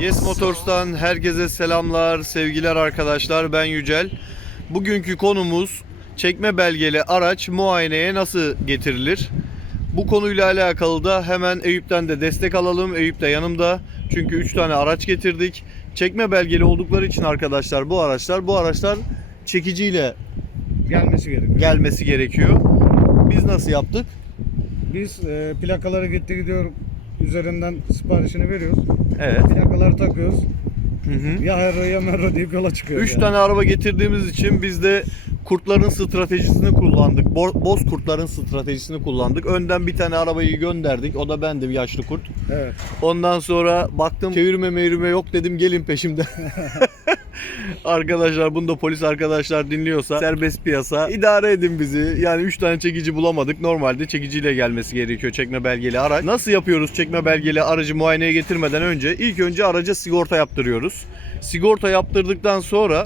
Yes. Motors'tan herkese selamlar, sevgiler arkadaşlar. Ben Yücel. Bugünkü konumuz çekme belgeli araç muayeneye nasıl getirilir? Bu konuyla alakalı da hemen Eyüp'ten de destek alalım. Eyüp de yanımda. Çünkü 3 tane araç getirdik. Çekme belgeli oldukları için arkadaşlar bu araçlar bu araçlar çekiciyle gelmesi gerekiyor. gelmesi gerekiyor. Biz nasıl yaptık? Biz e, plakaları gitti gidiyor üzerinden siparişini veriyoruz. Evet. Plakaları takıyoruz. Hı hı. Ya herro ya merro deyip yola çıkıyoruz. 3 yani. tane araba getirdiğimiz için biz de kurtların stratejisini kullandık. Bo- Boz kurtların stratejisini kullandık. Önden bir tane arabayı gönderdik. O da bendim yaşlı kurt. Evet. Ondan sonra baktım çevirme mevirme yok dedim gelin peşimden. arkadaşlar bunu da polis arkadaşlar dinliyorsa serbest piyasa idare edin bizi. Yani 3 tane çekici bulamadık. Normalde çekiciyle gelmesi gerekiyor çekme belgeli araç. Nasıl yapıyoruz çekme belgeli aracı muayeneye getirmeden önce? İlk önce araca sigorta yaptırıyoruz. Sigorta yaptırdıktan sonra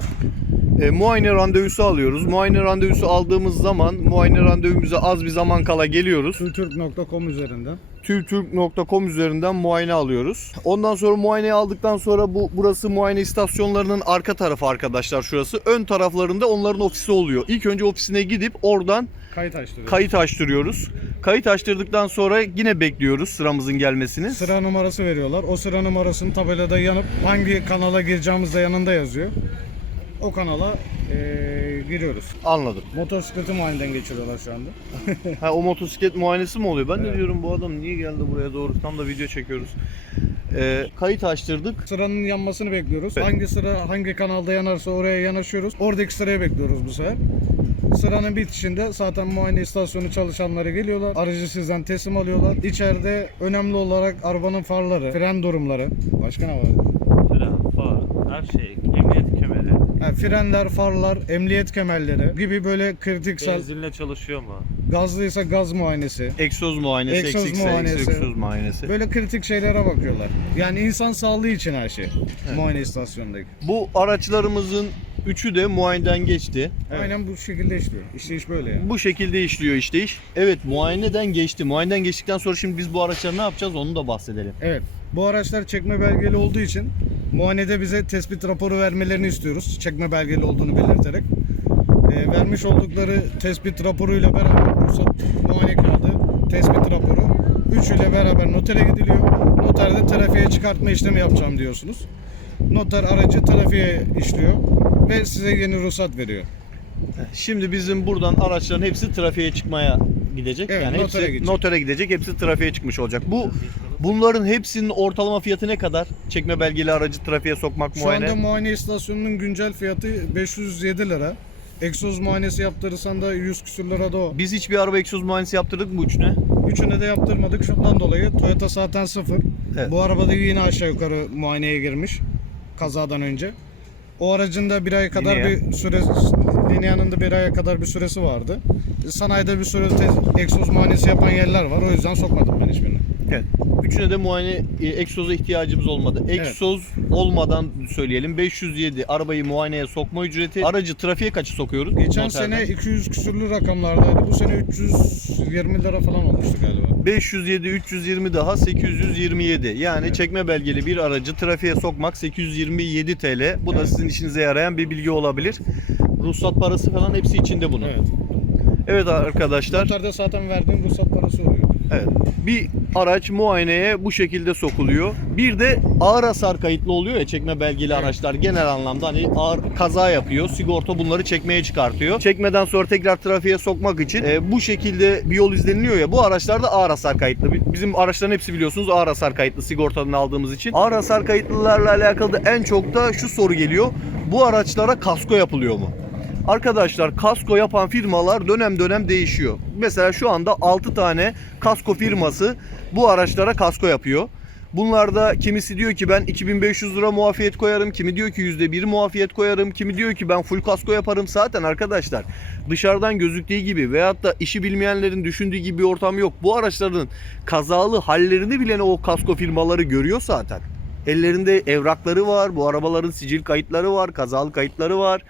e, muayene randevusu alıyoruz. Muayene randevusu aldığımız zaman muayene randevumuza az bir zaman kala geliyoruz. Türk.com üzerinden. Türk.com üzerinden muayene alıyoruz. Ondan sonra muayeneyi aldıktan sonra bu burası muayene istasyonlarının arka tarafı arkadaşlar şurası. Ön taraflarında onların ofisi oluyor. İlk önce ofisine gidip oradan Kayıt açtırıyoruz. kayıt açtırıyoruz. Kayıt açtırdıktan sonra yine bekliyoruz sıramızın gelmesini. Sıra numarası veriyorlar. O sıra numarasını tabelada yanıp hangi kanala gireceğimiz de yanında yazıyor. O kanala e, giriyoruz. Anladım. Motosikleti muayeneden geçiriyorlar şu anda. Ha o motosiklet muayenesi mi oluyor? Ben de Evet. diyorum bu adam niye geldi buraya doğru? Tam da video çekiyoruz. Ee, kayıt açtırdık. Sıranın yanmasını bekliyoruz. Evet. Hangi sıra hangi kanalda yanarsa oraya yanaşıyoruz. Oradaki sıraya bekliyoruz bu sefer. Sıranın bitişinde zaten muayene istasyonu çalışanları geliyorlar. Aracı sizden teslim alıyorlar. İçeride önemli olarak arabanın farları, fren durumları. Başka ne var? Fren, far, her şey, frenler, farlar, emniyet kemerleri gibi böyle kritiksel benzinle çalışıyor mu? gazlıysa gaz muayenesi. Egzoz muayenesi, Egzoz eksikse muayenesi. egzoz muayenesi. Böyle kritik şeylere bakıyorlar. Yani insan sağlığı için her şey. Muayene istasyonundaki. Bu araçlarımızın üçü de muayeneden geçti. Aynen bu şekilde işliyor. İşte iş böyle yani. Bu şekilde işliyor işte iş. Evet muayeneden geçti. Muayeneden geçtikten sonra şimdi biz bu araçları ne yapacağız onu da bahsedelim. Evet. Bu araçlar çekme belgeli olduğu için muayenede bize tespit raporu vermelerini istiyoruz. Çekme belgeli olduğunu belirterek. Ee, vermiş oldukları tespit raporuyla beraber ruhsat muayene kağıdı, tespit raporu üçüyle beraber notere gidiliyor. Noterde trafiğe çıkartma işlemi yapacağım diyorsunuz. Noter aracı trafiğe işliyor ve size yeni ruhsat veriyor. Şimdi bizim buradan araçların hepsi trafiğe çıkmaya gidecek. Evet, yani notere hepsi gidecek. notere gidecek. Hepsi trafiğe çıkmış olacak. Bu bunların hepsinin ortalama fiyatı ne kadar? Çekme belgeli aracı trafiğe sokmak Şu muayene. anda muayene istasyonunun güncel fiyatı 507 lira. Egzoz muayenesi yaptırırsan da 100 küsür lira da o. Biz hiçbir araba egzoz muayenesi yaptırdık mı üçüne? Üçüne de yaptırmadık şundan dolayı. Toyota zaten sıfır. Evet. Bu arabada yine aşağı yukarı muayeneye girmiş. Kazadan önce. O aracın da bir ay kadar Linea. bir süre Linea'nın da bir aya kadar bir süresi vardı. Sanayide bir süre te- egzoz muayenesi yapan yerler var. O yüzden sokmadım ben hiçbirini. Evet. Üçüne de muayene e, egzoza ihtiyacımız olmadı. Egzoz olmadan söyleyelim 507 arabayı muayeneye sokma ücreti. Aracı trafiğe kaçı sokuyoruz? Geçen Noterden? sene 200 küsürlü rakamlardaydı. Bu sene 320 lira falan olmuştu galiba. 507 320 daha 827. Yani Evet. çekme belgeli bir aracı trafiğe sokmak 827 TL. Bu da Evet. sizin işinize yarayan bir bilgi olabilir. Ruhsat parası falan hepsi içinde bunun. Evet, Evet. arkadaşlar. Noterde zaten verdiğin ruhsat parası oluyor. Evet. Bir araç muayeneye bu şekilde sokuluyor. Bir de ağır hasar kayıtlı oluyor ya çekme belgeli araçlar genel anlamda hani ağır kaza yapıyor. Sigorta bunları çekmeye çıkartıyor. Çekmeden sonra tekrar trafiğe sokmak için e, bu şekilde bir yol izleniliyor ya. Bu araçlar da ağır hasar kayıtlı. Bizim araçların hepsi biliyorsunuz ağır hasar kayıtlı sigortadan aldığımız için. Ağır hasar kayıtlılarla alakalı da en çok da şu soru geliyor. Bu araçlara kasko yapılıyor mu? Arkadaşlar kasko yapan firmalar dönem dönem değişiyor. Mesela şu anda 6 tane kasko firması bu araçlara kasko yapıyor. Bunlarda kimisi diyor ki ben 2500 lira muafiyet koyarım, kimi diyor ki %1 muafiyet koyarım, kimi diyor ki ben full kasko yaparım. Zaten arkadaşlar dışarıdan gözüktüğü gibi veyahut da işi bilmeyenlerin düşündüğü gibi bir ortam yok. Bu araçların kazalı hallerini bilen o kasko firmaları görüyor zaten. Ellerinde evrakları var, bu arabaların sicil kayıtları var, kazalı kayıtları var.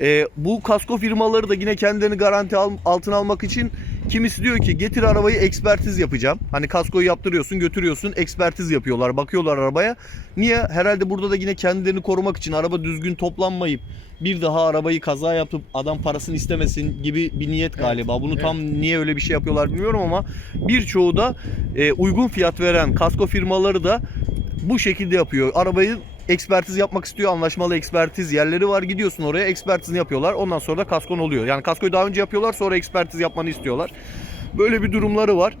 E, bu kasko firmaları da yine kendilerini garanti al- altına almak için kimisi diyor ki getir arabayı ekspertiz yapacağım. Hani kaskoyu yaptırıyorsun götürüyorsun ekspertiz yapıyorlar bakıyorlar arabaya. Niye? Herhalde burada da yine kendilerini korumak için araba düzgün toplanmayıp bir daha arabayı kaza yapıp adam parasını istemesin gibi bir niyet galiba. Bunu evet. tam niye öyle bir şey yapıyorlar bilmiyorum ama birçoğu da e, uygun fiyat veren kasko firmaları da bu şekilde yapıyor. Arabayı ekspertiz yapmak istiyor. Anlaşmalı ekspertiz yerleri var. Gidiyorsun oraya ekspertizini yapıyorlar. Ondan sonra da kaskon oluyor. Yani kaskoyu daha önce yapıyorlar sonra ekspertiz yapmanı istiyorlar. Böyle bir durumları var.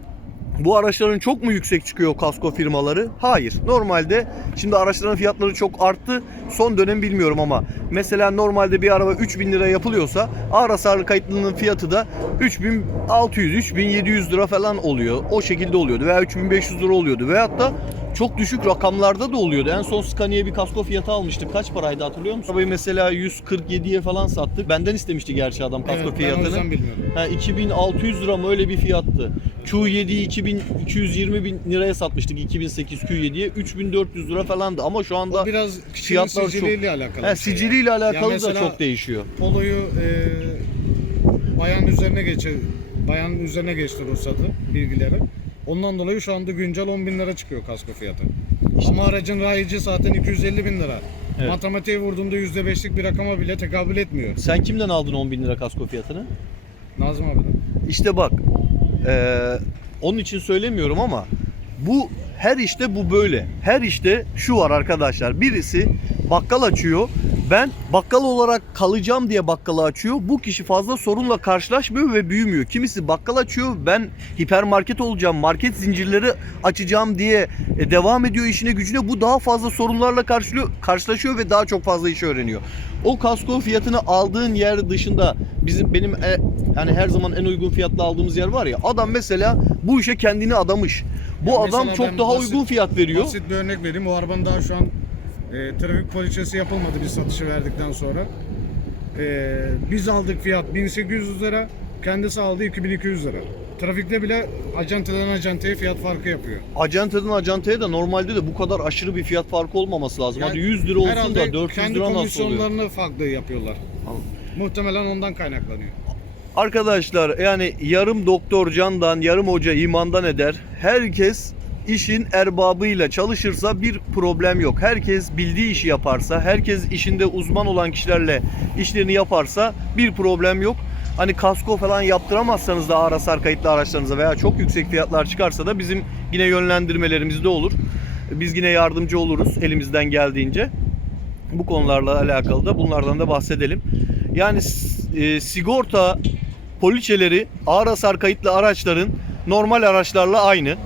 Bu araçların çok mu yüksek çıkıyor kasko firmaları? Hayır. Normalde şimdi araçların fiyatları çok arttı. Son dönem bilmiyorum ama mesela normalde bir araba 3000 lira yapılıyorsa ağır hasarlı kayıtlının fiyatı da 3600 3700 lira falan oluyor. O şekilde oluyordu veya 3500 lira oluyordu. Veyahut da çok düşük rakamlarda da oluyordu. En son Scania'ya bir kasko fiyatı almıştık. Kaç paraydı hatırlıyor musun? Arabayı mesela 147'ye falan sattık. Benden istemişti gerçi adam kasko Evet, ben o fiyatını. yüzden bilmiyorum. Ha, 2600 lira mı öyle bir fiyattı. Q7'yi 2220 bin liraya satmıştık 2008 Q7'ye 3400 lira falandı ama şu anda O biraz fiyatlar çok- siciliyle alakalı. bir şey siciliyle alakalı Ya da çok değişiyor. Polo'yu e, bayan üzerine geçir, bayan üzerine geçti ruhsatı bilgileri. Ondan dolayı şu anda güncel 10 bin lira çıkıyor kasko fiyatı. Ama aracın rayici zaten 250 bin lira. Evet. Matematiğe vurduğunda %5'lik bir rakama bile tekabül etmiyor. Sen kimden aldın 10 bin lira kasko fiyatını? Nazım abiden. İşte bak eee, onun için söylemiyorum ama bu her işte bu böyle. Her işte şu var arkadaşlar. Birisi bakkal açıyor. Ben bakkal olarak kalacağım diye bakkalı açıyor. Bu kişi fazla sorunla karşılaşmıyor ve büyümüyor. Kimisi bakkal açıyor. Ben hipermarket olacağım, market zincirleri açacağım diye e, devam ediyor işine gücüne. Bu daha fazla sorunlarla karşılaşıyor ve daha çok fazla iş öğreniyor. O kasko fiyatını aldığın yer dışında bizim benim e, yani her zaman en uygun fiyatla aldığımız yer var ya. Adam mesela bu işe kendini adamış. Bu Ya adam çok daha basit- uygun fiyat veriyor. Basit bir örnek vereyim. O arabanın daha şu an e, trafik poliçesi yapılmadı biz satışı verdikten sonra. E, biz aldık fiyat 1800 lira. Kendisi aldı 2200 lira. Trafikte bile acenteden acenteye fiyat farkı yapıyor. Ajantadan ajantaya da normalde de bu kadar aşırı bir fiyat farkı olmaması lazım. Yani Hadi 100 lira olsun da 400 kendi lira nasıl oluyor? komisyonlarını farklı yapıyorlar. Anladım. Muhtemelen ondan kaynaklanıyor. Arkadaşlar yani yarım doktor candan, yarım hoca imandan eder. Herkes işin erbabıyla çalışırsa bir problem yok. Herkes bildiği işi yaparsa, herkes işinde uzman olan kişilerle işlerini yaparsa bir problem yok. Hani kasko falan yaptıramazsanız da ağır kayıtlı araçlarınıza veya çok yüksek fiyatlar çıkarsa da bizim yine yönlendirmelerimiz de olur. Biz yine yardımcı oluruz elimizden geldiğince. Bu konularla alakalı da bunlardan da bahsedelim. Yani e, sigorta poliçeleri ağır hasar kayıtlı araçların normal araçlarla aynı.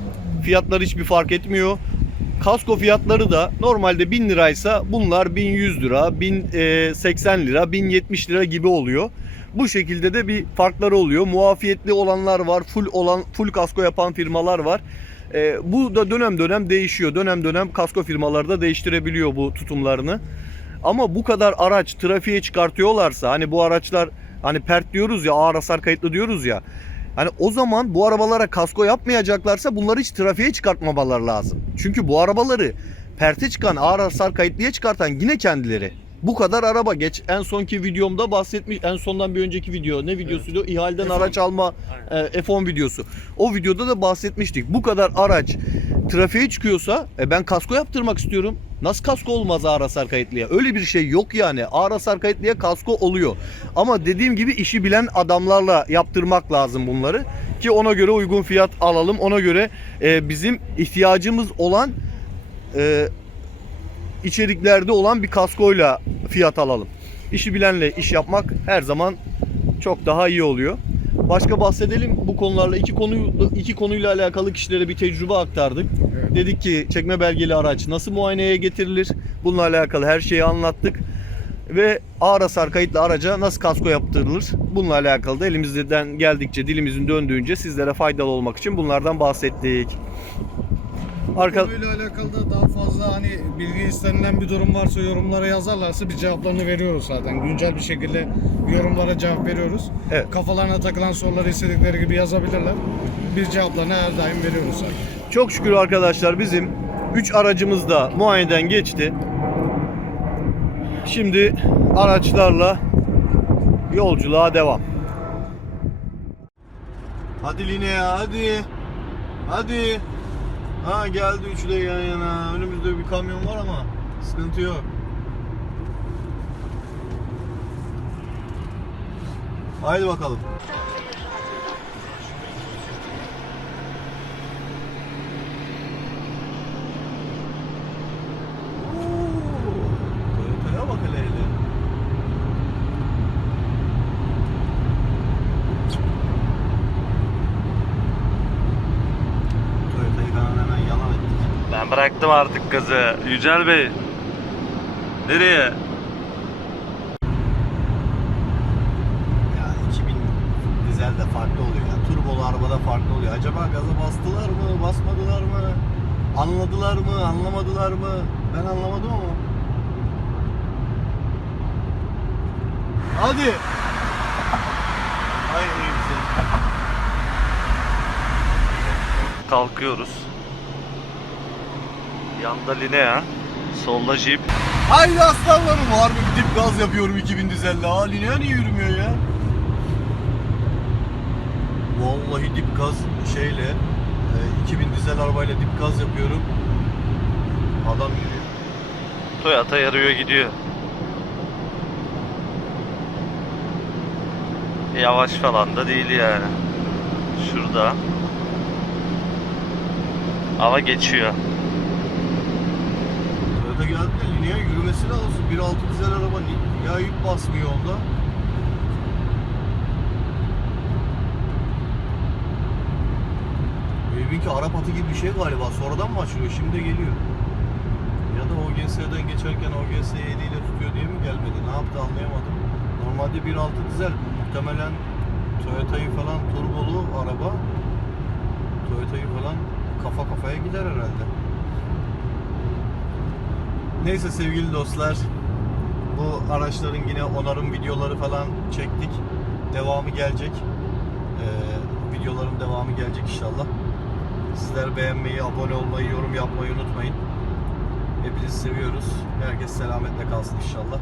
Fiyatları hiçbir fark etmiyor. Kasko fiyatları da normalde 1000 liraysa bunlar 1100 lira, 1080 lira, 1070 lira gibi oluyor. Bu şekilde de bir farkları oluyor. Muafiyetli olanlar var, full olan full kasko yapan firmalar var. Ee, bu da dönem dönem değişiyor. Dönem dönem kasko firmaları da değiştirebiliyor bu tutumlarını. Ama bu kadar araç trafiğe çıkartıyorlarsa hani bu araçlar hani pert diyoruz ya ağır hasar kayıtlı diyoruz ya. Hani o zaman bu arabalara kasko yapmayacaklarsa bunları hiç trafiğe çıkartmamaları lazım. Çünkü bu arabaları perte çıkan ağır hasar kayıtlıya çıkartan yine kendileri. Bu kadar araba geç en sonki videomda bahsetmiş en sondan bir önceki video ne videosuydu? İhaleden F10. araç alma e, F10 videosu. O videoda da bahsetmiştik. Bu kadar araç trafiğe çıkıyorsa e, ben kasko yaptırmak istiyorum. Nasıl kasko olmaz ağır hasar kayıtlıya? Öyle bir şey yok yani. Ağır hasar kayıtlıya kasko oluyor. Ama dediğim gibi işi bilen adamlarla yaptırmak lazım bunları. Ki ona göre uygun fiyat alalım. Ona göre e, bizim ihtiyacımız olan e, içeriklerde olan bir kaskoyla fiyat alalım. İşi bilenle iş yapmak her zaman çok daha iyi oluyor. Başka bahsedelim bu konularla iki konu iki konuyla alakalı kişilere bir tecrübe aktardık. Evet. Dedik ki çekme belgeli araç nasıl muayeneye getirilir? Bununla alakalı her şeyi anlattık. Ve ağır hasar kayıtlı araca nasıl kasko yaptırılır? Bununla alakalı da elimizden geldikçe dilimizin döndüğünce sizlere faydalı olmak için bunlardan bahsettik. Arka... Konuyla alakalı da daha fazla hani bilgi istenilen bir durum varsa yorumlara yazarlarsa biz cevaplarını veriyoruz zaten. Güncel bir şekilde yorumlara cevap veriyoruz. Evet. Kafalarına takılan soruları istedikleri gibi yazabilirler. Biz cevaplarını her daim veriyoruz zaten. Çok şükür arkadaşlar bizim 3 aracımız da muayeneden geçti. Şimdi araçlarla Yolculuğa devam. Hadi Linea hadi. Hadi. Ha geldi üçü de yan yana. Önümüzde bir kamyon var ama sıkıntı yok. Haydi bakalım. Oo, Toyota'ya bak hele hele. Toyota'yı ben hemen yalan ettik. Ben bıraktım artık gazı. Yücel Bey. Nereye? Ya 2000 dizel de farklı oluyor ya. Turbolu arabada farklı oluyor. Acaba gaza bastılar mı, basmadılar mı? Anladılar mı, anlamadılar mı? Ben anlamadım ama. Hadi. Ay iyi. Kalkıyoruz. Yanda Linea. Solda Jeep. Haydi aslanlarım. Harbi bir dip gaz yapıyorum 2000 dizelle. Ha Linea niye yürümüyor ya? Vallahi dip gaz şeyle e, 2000 dizel arabayla dip gaz yapıyorum. Adam yürüyor. Toyota yarıyor gidiyor. Yavaş falan da değil yani. Şurada. Ama geçiyor. Geldi de Linea yürümesi lazım. 1.6 dizel araba ya yük basmıyor onda. Benimki Arap atı gibi bir şey galiba. Sonradan mı açılıyor? Şimdi geliyor. Ya da OGS'den geçerken OGS 7 ile tutuyor diye mi gelmedi? Ne yaptı anlayamadım. Normalde 1.6 dizel. Muhtemelen Toyota'yı falan turbolu araba Toyota'yı falan kafa kafaya gider herhalde. Neyse sevgili dostlar. Bu araçların yine onarım videoları falan çektik. Devamı gelecek. Ee, videoların devamı gelecek inşallah. Sizler beğenmeyi, abone olmayı, yorum yapmayı unutmayın. Hepinizi seviyoruz. Herkes selametle kalsın inşallah.